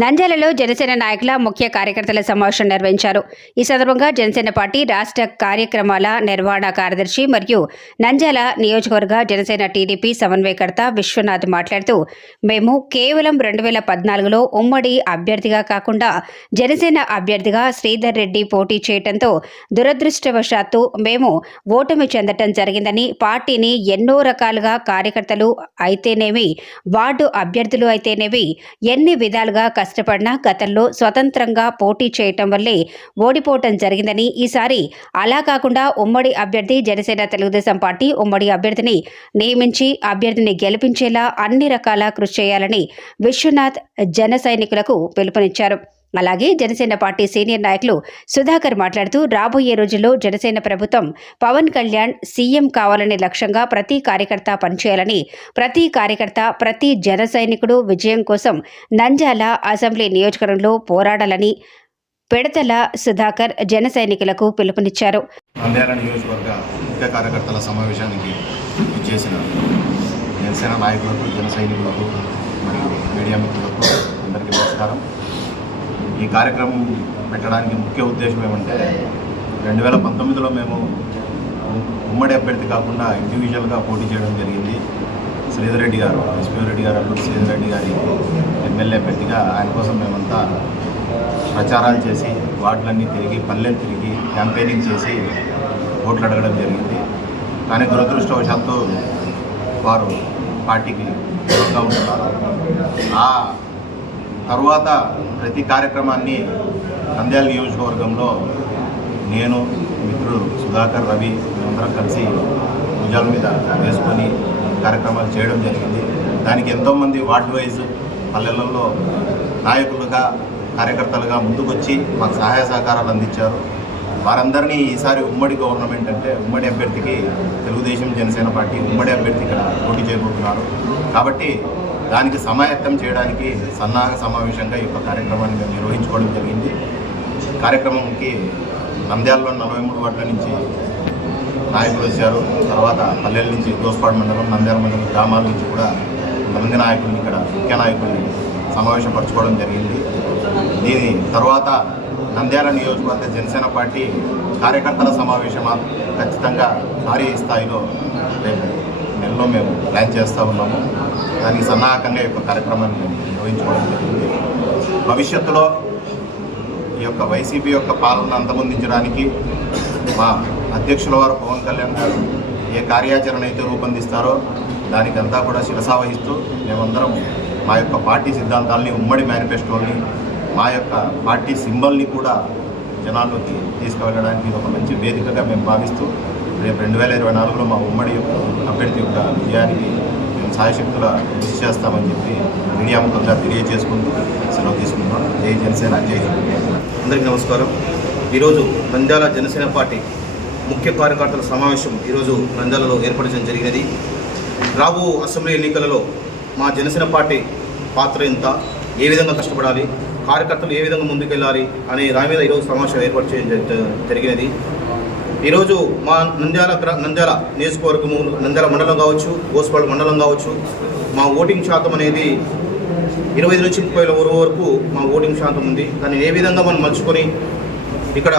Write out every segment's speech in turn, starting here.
నంద్యాలలో జనసేన నాయకుల ముఖ్య కార్యకర్తల సమావేశం నిర్వహించారు. ఈ సందర్భంగా జనసేన పార్టీ రాష్ట్ర కార్యక్రమాల నిర్వహణ కార్యదర్శి మరియు నంద్యాల నియోజకవర్గ జనసేన టీడీపీ సమన్వయకర్త విశ్వనాథ్ మాట్లాడుతూ మేము కేవలం రెండు వేల పద్నాలుగులో ఉమ్మడి అభ్యర్థిగా కాకుండా జనసేన అభ్యర్థిగా శ్రీధర్ రెడ్డి పోటీ చేయడంతో దురదృష్టవశాత్తు మేము ఓటమి చెందటం జరిగిందని పార్టీని ఎన్నో రకాలుగా కార్యకర్తలు అయితేనేమి వార్డు అభ్యర్థులు అయితేనేమి ఎన్ని విధాలుగా కష్టపడినా గతంలో స్వతంత్రంగా పోటీ చేయటం వల్లే ఓడిపోవటం జరిగిందని ఈసారి అలా కాకుండా ఉమ్మడి అభ్యర్థి జనసేన తెలుగుదేశం పార్టీ ఉమ్మడి అభ్యర్థిని నియమించి అభ్యర్థిని గెలిపించేలా అన్ని రకాల కృషి చేయాలని విశ్వనాథ్ జన సైనికులకు పిలుపునిచ్చారు. అలాగే జనసేన పార్టీ సీనియర్ నాయకులు సుధాకర్ మాట్లాడుతూ రాబోయే రోజుల్లో జనసేన ప్రభుత్వం పవన్ కళ్యాణ్ సీఎం కావాలనే లక్ష్యంగా ప్రతి కార్యకర్త పనిచేయాలని ప్రతి కార్యకర్త ప్రతి జన సైనికుడు విజయం కోసం నంజాల అసెంబ్లీ నియోజకవర్గంలో పోరాడాలని పెడతల సుధాకర్ జన సైనికులకు పిలుపునిచ్చారు. కార్యకర్తల సమావేశానికి చేసిన జనసేన నాయకులకు జన సైనికులకు మరియు మీడియా మిత్రులకు అందరికీ నమస్కారం. ఈ కార్యక్రమం పెట్టడానికి ముఖ్య ఉద్దేశం ఏమంటే రెండు వేల పంతొమ్మిదిలో మేము ఉమ్మడి అభ్యర్థి కాకుండా ఇండివిజువల్గా పోటీ చేయడం జరిగింది. శ్రీధర్ రెడ్డి గారు ఎస్పీ రెడ్డి గారు అల్లుడు శ్రీధర్ రెడ్డి గారి ఎమ్మెల్యే అభ్యర్థిగా ఆయన కోసం మేమంతా ప్రచారాలు చేసి వార్డులన్నీ తిరిగి పల్లెలు తిరిగి క్యాంపెయినింగ్ చేసి ఓట్లు అడగడం జరిగింది. కానీ దురదృష్టవశాత్తు వారు పార్టీకి దూరంగా ఉంటున్నారు ఆ తర్వాత ప్రతి కార్యక్రమాన్ని నంద్యాల నియోజకవర్గంలో నేను మిత్రుడు సుధాకర్ రవి మేమందరం కలిసి భుజాల మీద వేసుకొని కార్యక్రమాలు చేయడం జరిగింది. దానికి ఎంతోమంది వార్డు వైజ్ పల్లెలలో నాయకులుగా కార్యకర్తలుగా ముందుకొచ్చి మాకు సహాయ సహకారాలు అందించారు. వారందరినీ ఈసారి ఉమ్మడి గవర్నమెంట్ అంటే ఉమ్మడి అభ్యర్థికి తెలుగుదేశం జనసేన పార్టీ ఉమ్మడి అభ్యర్థి ఇక్కడ పోటీ చేయబోతున్నారు. కాబట్టి దానికి సమాయత్తం చేయడానికి సన్నాహ సమావేశంగా ఈ యొక్క కార్యక్రమాన్ని మేము నిర్వహించుకోవడం జరిగింది. కార్యక్రమంకి నంద్యాలలో నలభై మూడు వార్డుల నుంచి నాయకులు వచ్చారు. తర్వాత పల్లెల నుంచి దోస్పాడు మండలం నంద్యాల మండలం గ్రామాల నుంచి కూడా కొంతమంది నాయకుల్ని ఇక్కడ ముఖ్య నాయకుల్ని సమావేశపరచుకోవడం జరిగింది. దీని తర్వాత నంద్యాల నియోజకవర్గ జనసేన పార్టీ కార్యకర్తల సమావేశం ఖచ్చితంగా భారీ స్థాయిలో రేపు నెలలో మేము ప్లాన్ చేస్తూ ఉన్నాము. దానికి సన్నాహకంగా ఈ యొక్క కార్యక్రమాన్ని మేము నిర్వహించుకోవడం జరిగింది. భవిష్యత్తులో ఈ యొక్క వైసీపీ యొక్క పాలన అంతమొందించడానికి మా అధ్యక్షుల వారు పవన్ కళ్యాణ్ గారు ఏ కార్యాచరణ అయితే రూపొందిస్తారో దానికంతా కూడా శిరసావహిస్తూ మేమందరం మా యొక్క పార్టీ సిద్ధాంతాలని ఉమ్మడి మేనిఫెస్టోని మా యొక్క పార్టీ సింబల్ని కూడా జనాల్లోకి తీసుకువెళ్ళడానికి ఇది ఒక మంచి వేదికగా మేము భావిస్తూ రేపు రెండు వేల ఇరవై నాలుగులో మా ఉమ్మడి యొక్క అభ్యర్థి యొక్క విజయానికి మేము సాయశక్తుల కృషి చేస్తామని చెప్పి మీడియా ముఖంగా తెలియజేసుకుంటూ సెలవు తీసుకుంటున్నాం. జై జనసేన జై అందరికీ నమస్కారం. ఈరోజు నంద్యాల జనసేన పార్టీ ముఖ్య కార్యకర్తల సమావేశం ఈరోజు నంద్యాలలో ఏర్పడడం జరిగినది. రాబో అసెంబ్లీ ఎన్నికలలో మా జనసేన పార్టీ పాత్ర ఎంత ఏ విధంగా కష్టపడాలి కార్యకర్తలు ఏ విధంగా ముందుకెళ్ళాలి అనే దాని మీద ఈరోజు సమావేశం ఏర్పాటు చేయడం జరిగినది. ఈరోజు మా నంద్యాల నంద్యాల నియోజకవర్గము నంద్యాల మండలం కావచ్చు గోస్పాడు మండలం కావచ్చు మా ఓటింగ్ శాతం అనేది ఇరవై ఐదు నుంచి ముప్పై వరకు మా ఓటింగ్ శాతం ఉంది. దాన్ని ఏ విధంగా మనం మలుచుకొని ఇక్కడ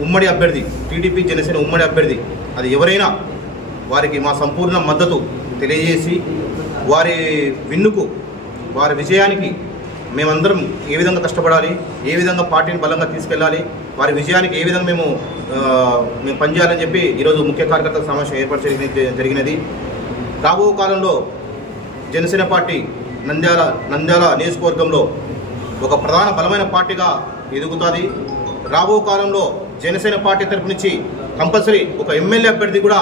ఉమ్మడి అభ్యర్థి టీడీపీ జనసేన ఉమ్మడి అభ్యర్థి అది ఎవరైనా వారికి మా సంపూర్ణ మద్దతు తెలియజేసి వారి విన్నుకు వారి విజయానికి మేమందరం ఏ విధంగా కష్టపడాలి ఏ విధంగా పార్టీని బలంగా తీసుకెళ్ళాలి వారి విజయానికి ఏ విధంగా మేము మేము పనిచేయాలని చెప్పి ఈరోజు ముఖ్య కార్యకర్తల సమావేశం ఏర్పాటు జరిగినది. రాబో కాలంలో జనసేన పార్టీ నంద్యాల నంద్యాల నియోజకవర్గంలో ఒక ప్రధాన బలమైన పార్టీగా ఎదుగుతుంది. రాబో కాలంలో జనసేన పార్టీ తరపు నుంచి కంపల్సరీ ఒక ఎమ్మెల్యే అభ్యర్థి కూడా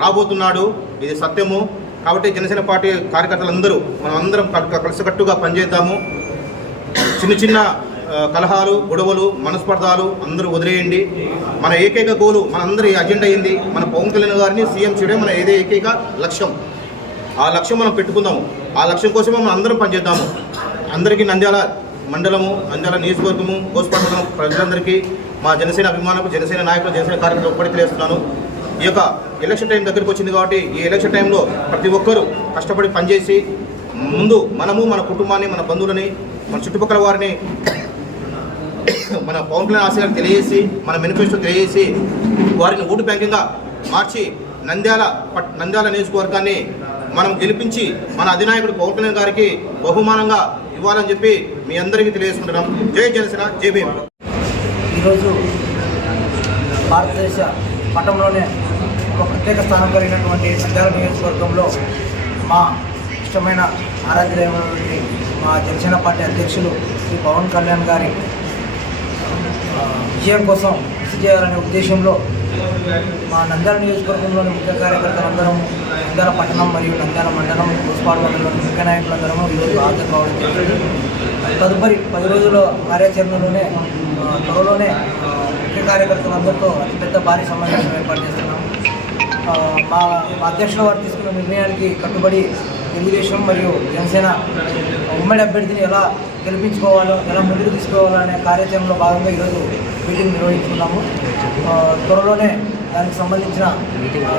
రాబోతున్నాడు. ఇది సత్యము. కాబట్టి జనసేన పార్టీ కార్యకర్తలందరూ మనం అందరం కలిసికట్టుగా పనిచేద్దాము. చిన్న చిన్న కలహాలు గొడవలు మనస్పర్ధాలు అందరూ వదిలేయండి. మన ఏకైక గోలు మనందరి అజెండా అయింది మన పవన్ కళ్యాణ్ గారిని సీఎం చేయడం మన ఏదే ఏకైక లక్ష్యం. ఆ లక్ష్యం మనం పెట్టుకుందాము. ఆ లక్ష్యం కోసమే మనం అందరం పనిచేద్దాము. అందరికీ నంద్యాల మండలము నంద్యాల నియోజకవర్గము గోస్పాడు ప్రజలందరికీ మా జనసేన అభిమానులకు జనసేన నాయకులు జనసేన కార్యకర్తలు ఒక్కటి తెలియజేస్తున్నాను. ఈ యొక్క ఎలక్షన్ టైం దగ్గరికి వచ్చింది కాబట్టి ఈ ఎలక్షన్ టైంలో ప్రతి ఒక్కరూ కష్టపడి పనిచేసి ముందు మనము మన కుటుంబాన్ని మన బంధువులని మన చుట్టుపక్కల వారిని మన పవన్ కళ్యాణ్ ఆశయాలు తెలియజేసి మన మేనిఫెస్టో తెలియజేసి వారిని ఓటు బ్యాంకింగ్గా మార్చి నంద్యాల పట్- నంద్యాల నియోజకవర్గాన్ని మనం గెలిపించి మన అధినాయకుడు పవన్ కళ్యాణ్ గారికి బహుమానంగా ఇవ్వాలని చెప్పి మీ అందరికీ తెలియజేసుకుంటున్నాం. జై జనసేన జై భీమ్. ఈరోజు భారతదేశ పటంలోనే ఒక ప్రత్యేక స్థానం కలిగినటువంటి నంద్యాల నియోజకవర్గంలో మా ఇష్టమైన ఆరాధ్యమైనటువంటి మా జనసేన పార్టీ అధ్యక్షులు శ్రీ పవన్ కళ్యాణ్ గారి విజయం కోసం కృషి చేయాలనే ఉద్దేశంలో మా నంద్యాల నియోజకవర్గంలోని ముఖ్య కార్యకర్తలందరం నంద్యాల పట్టణం మరియు నంద్యాల మండలం పుష్పాడు మండలంలోని ముఖ్య నాయకులందరము ఈరోజు హాజరు కావడం జరిగింది. తదుపరి పది రోజుల కార్యాచరణలోనే త్వరలోనే ముఖ్య కార్యకర్తలందరితో అతిపెద్ద భారీ సమావేశం ఏర్పాటు చేస్తున్నాం మా మా అధ్యక్షుల వారు తీసుకున్న నిర్ణయానికి కట్టుబడి తెలుగుదేశం మరియు జనసేన ఉమ్మడి అభ్యర్థిని ఎలా గెలిపించుకోవాలో ఎలా ముందుకు తీసుకోవాలో అనే కార్యాచరణలో భాగంగా ఈరోజు మీటింగ్ నిర్వహిస్తున్నాము. త్వరలోనే దానికి సంబంధించిన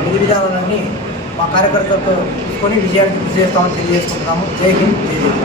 విధి విధానాలన్నీ మా కార్యకర్తలతో తీసుకొని విజయానికి కృషి చేస్తామని తెలియజేసుకుంటున్నాము. జై హింద్ జై హింద్